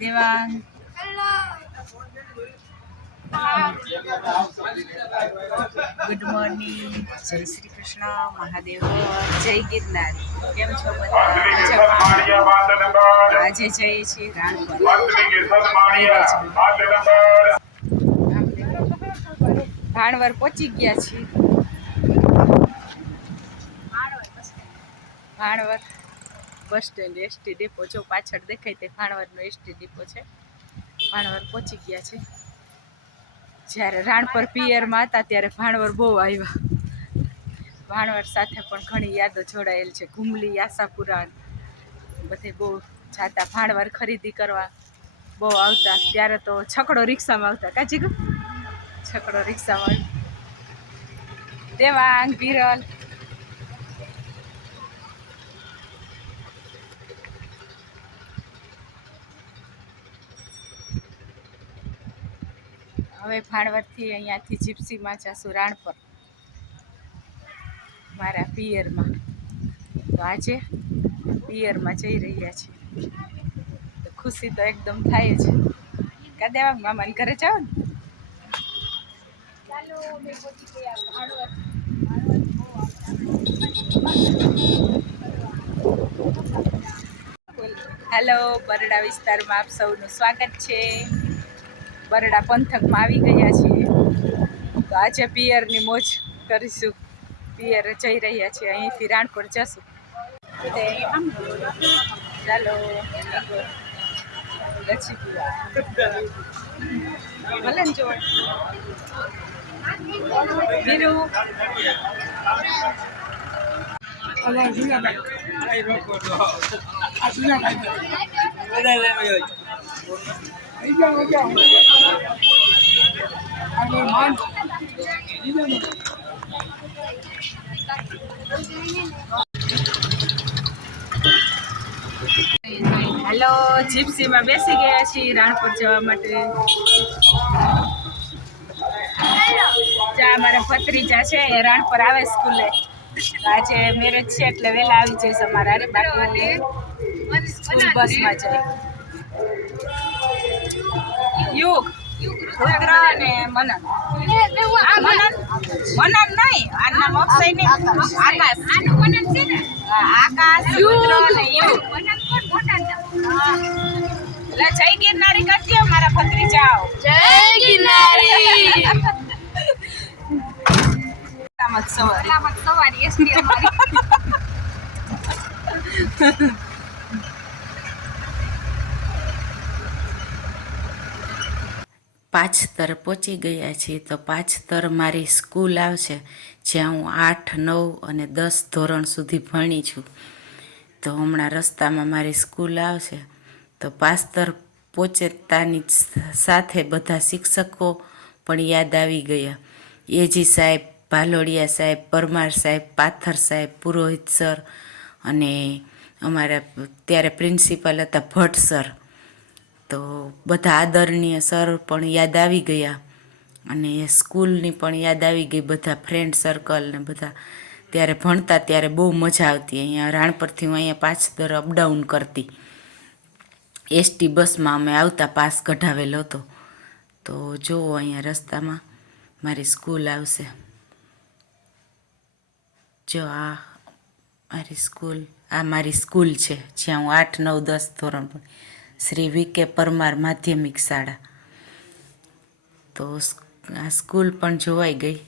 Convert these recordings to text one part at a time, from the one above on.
Devang good morning, જય શ્રી કૃષ્ણ, મહાદેવ, જય ગિરનાર. કેમ છો બધા? આજે જઈએ છીએ રાણપર. ભાણવર પહોંચી ગયા છીએ. ભાણવર બસ સ્ટેન્ડ એસટી ડેપો, જો પાછળ દેખાય તે ભાણવરનો એસટી ડેપો છે. ભાણવર પહોંચી ગયા છે. જ્યારે રાણપર પિયરમાં હતા ત્યારે ભાણવર બહુ આવ્યા. ભાણવર સાથે પણ ઘણી યાદો જોડાયેલ છે. ઘુમલી, આશાપુરા બધે બહુ જાતા. ભાણવર ખરીદી કરવા બહુ આવતા. ત્યારે તો છકડો રિક્ષામાં આવતા. કાજી ગો છકડો રિક્ષામાં. દેવાંગ, વિરલ, હવે ભાણવરથી અહીંયાથી જીપ્સીમાં જશું રાણપર, મારા પિયરમાં. તો આજે પિયરમાં જઈ રહ્યા છીએ તો ખુશી તો એકદમ થાય છે. કા દેવા મામાને ઘરે જાઓ ને. ચાલો અમે પહોંચી ગયા ભાણવર. હેલો, બરડા વિસ્તારમાં આપ સૌનું સ્વાગત છે. બરડા પંથકમાં આવી ગયા છીએ તો આજે પિયરની મોજ કરીશું. પિયર જઈ રહ્યા છીએ, અહીંથી રાણપુર જશું. ચાલો લચ્છી પીવા ભલે ને જોવા. બીરું હેલો, જીપ્સીમાં બેસી ગયા છીએ રાણપુર જવા માટે. જા મારા ભત્રીજા છે એ રાણપર આવે સ્કૂલે. આજે મેરેજ છે એટલે વહેલા આવી જઈશ અમારા. અરે બાકી સ્કૂલ બસમાં જાય. યુગ, રુદ્ર અને મનન. મનન નહીં, આ નામ અક્ષય નહીં, આકાશ. આકાશ, રુદ્ર અને યુગ. એટલે જય ગિરનારી કરજો મારા ભત્રીજાઓ. જય ગિરનારી. સલામત સવારી એસટી અમારી. પાછતર પહોંચી ગયા છીએ. તો પાછતર મારી સ્કૂલ આવશે જ્યાં હું 8, 9 અને 10 ધોરણ સુધી ભણી છું. તો હમણાં રસ્તામાં મારી સ્કૂલ આવશે. તો પાછતર પહોંચતાની સાથે બધા શિક્ષકો પણ યાદ આવી ગયા. એજી સાહેબ, ભાલોડિયા સાહેબ, પરમાર સાહેબ, પાથર સાહેબ, પુરોહિત સર અને અમારા ત્યારે પ્રિન્સિપાલ હતા ભટ્ટ સર. તો બધા આદરણીય સર પણ યાદ આવી ગયા અને સ્કૂલની પણ યાદ આવી ગઈ. બધા ફ્રેન્ડ સર્કલ ને બધા ત્યારે ભણતા ત્યારે બહુ મજા આવતી. અહીંયા રાણપરથી હું અહીંયા પાછતર અપડાઉન કરતી. એસટી બસમાં અમે આવતા, પાસ કઢાવેલો હતો. તો જુઓ અહીંયા રસ્તામાં મારી સ્કૂલ આવશે. જો આ મારી સ્કૂલ છે જ્યાં હું 8, 9, 10 ધોરણ ભણી. શ્રી વી.કે. પરમાર માધ્યમિક શાળા. તો આ સ્કૂલ પણ જોવાઈ ગઈ.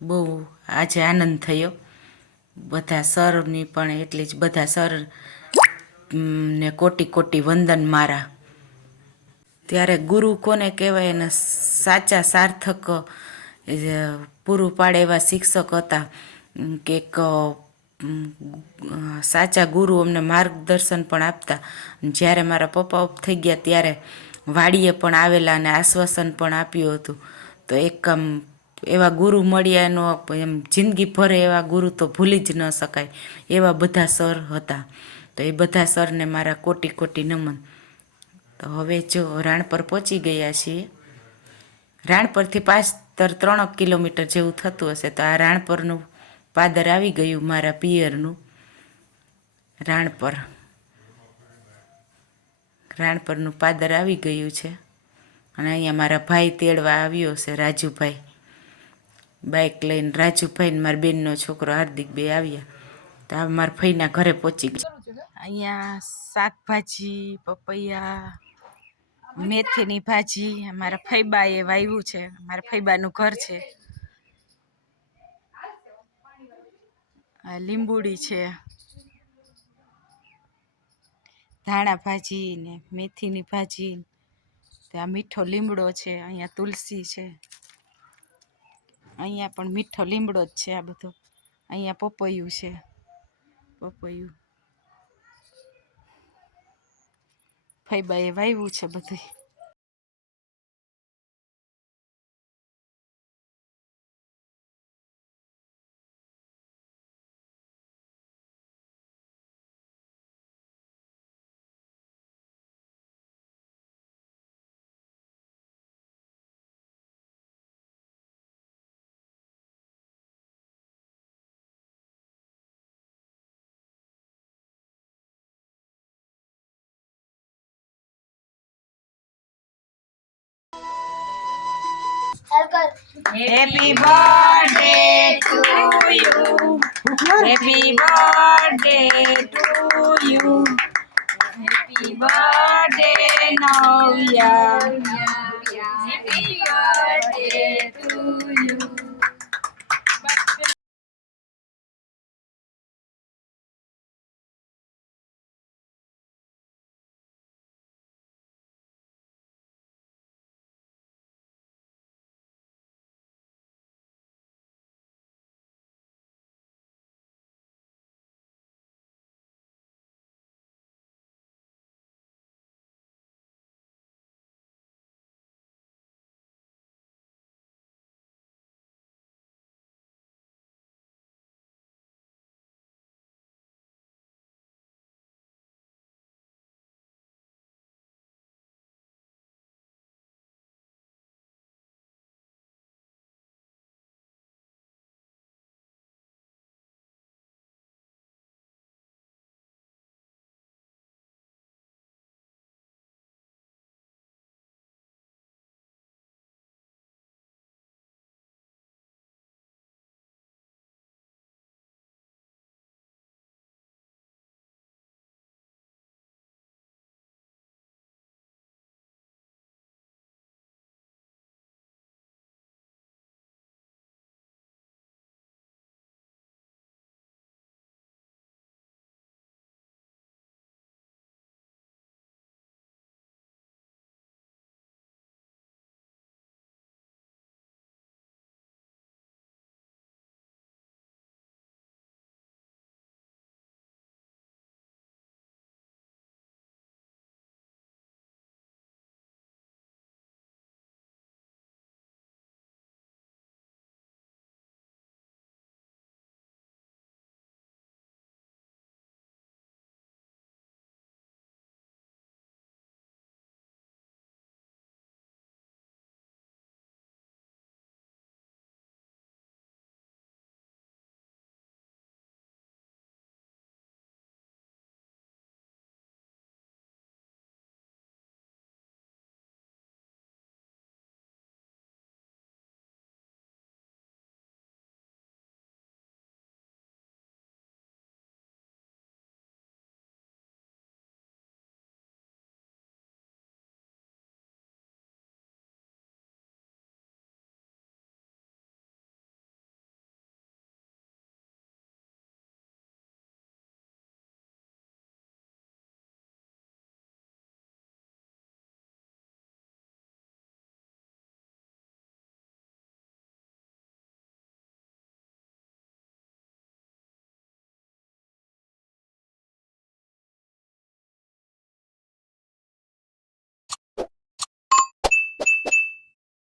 બહુ આજે આનંદ થયો. બધા સરની પણ એટલી જ, બધા સર ને કોટી કોટી વંદન મારા. ત્યારે ગુરુ કોને કહેવાય અને સાચા સાર્થક પૂરું પાડે એવા શિક્ષક હતા કે સાચા ગુરુ અમને માર્ગદર્શન પણ આપતા. જ્યારે મારા પપ્પા ઓફ થઈ ગયા ત્યારે વાડીએ પણ આવેલા અને આશ્વાસન પણ આપ્યું હતું. તો એક એવા ગુરુ મળ્યા એનો એમ જિંદગી ભરે એવા ગુરુ તો ભૂલી જ ન શકાય. એવા બધા સર હતા. તો એ બધા સરને મારા કોટી કોટી નમન. તો હવે જો રાણપર પહોંચી ગયા છીએ. રાણપરથી પાછતર 3 કિલોમીટર જેવું થતું હશે. તો આ રાણપરનું પાદર આવી ગયું મારા પિયરનું રાણપર. રાણપરનું પાદર આવી ગયું છે અને અહીંયા મારા ભાઈ તેડવા આવ્યો છે, રાજુભાઈ. બાઇક લઈને રાજુભાઈ ને મારા બેનનો છોકરો હાર્દિક બે આવ્યા. તો આ મારા ભાઈના ઘરે પહોંચી ગયા. અહીંયા શાકભાજી, પપૈયા, મેથીની ભાજી મારા ફૈબાએ વાવ્યું છે. મારા ફૈબાનું ઘર છે. આ લીંબુડી છે, ધાણા ભાજી ને મેથીની ભાજી. ત્યાં મીઠો લીમડો છે, અહીંયા તુલસી છે, અહીંયા પણ મીઠો લીમડો જ છે. આ બધો અહીંયા પપૈયું છે, પપૈયું ફૈબાએ વાવ્યું છે બધું. Happy birthday to you. Happy birthday to you. Happy birthday, Navya.